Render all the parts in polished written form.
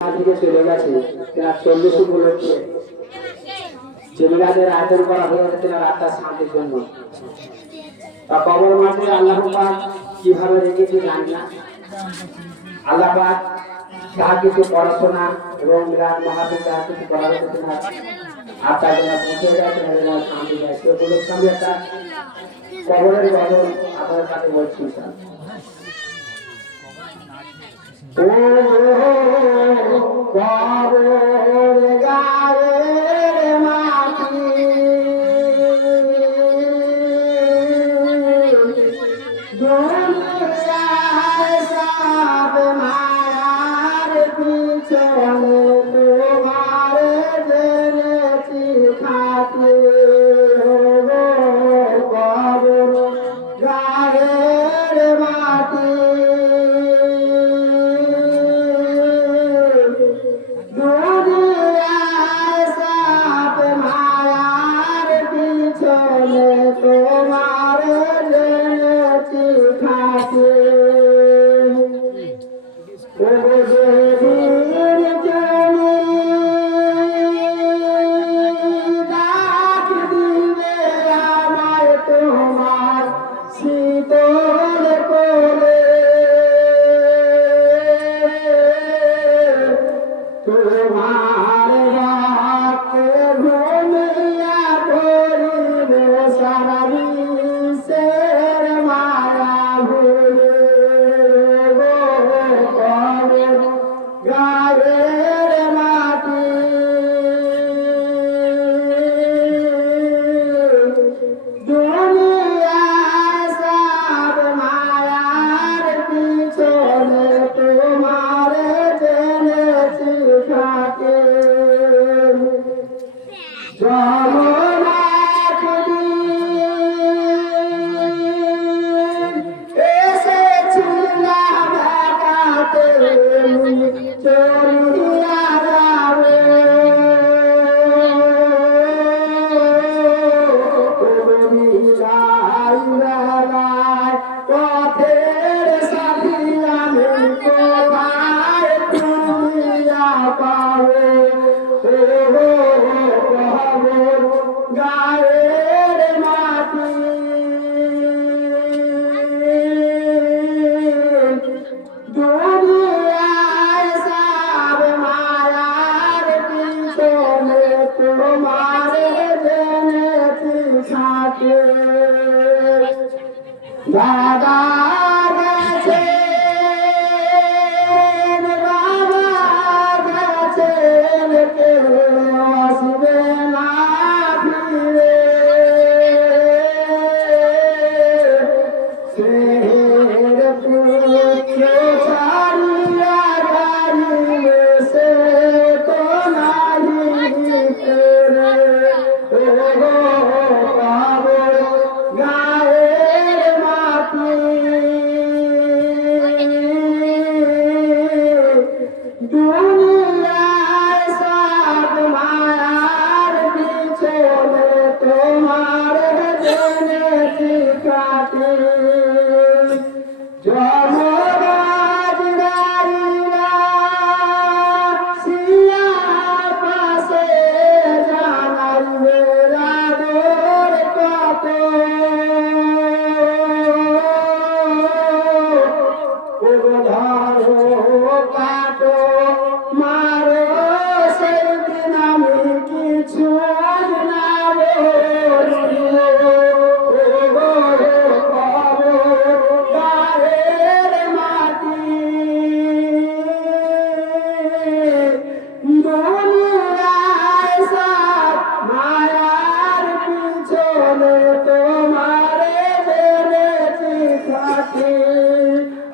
দিকে চলে গেছে তারা 40 উপলক্ষে জমিদারদের আয়োজন করা হয়েছে তার আত্মার শান্তির জন্য। কবর মাঠে আল্লাহ পাক কিভাবে রেখেছে জানি না। আল্লাহ পাক যা কিছু পড়াশোনা এবং মিলাদ মাহফিল যা কিছু করা হয়েছে না আত্মার জন্য পৌঁছে গেছে এবং শান্তি দেয়। সে উপলক্ষে আমি একটা কবরের গজল আপনাদের কাছে বলছি।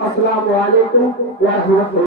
আসসালামু আলাইকুম ওয়া রাহমাতুল্লাহ।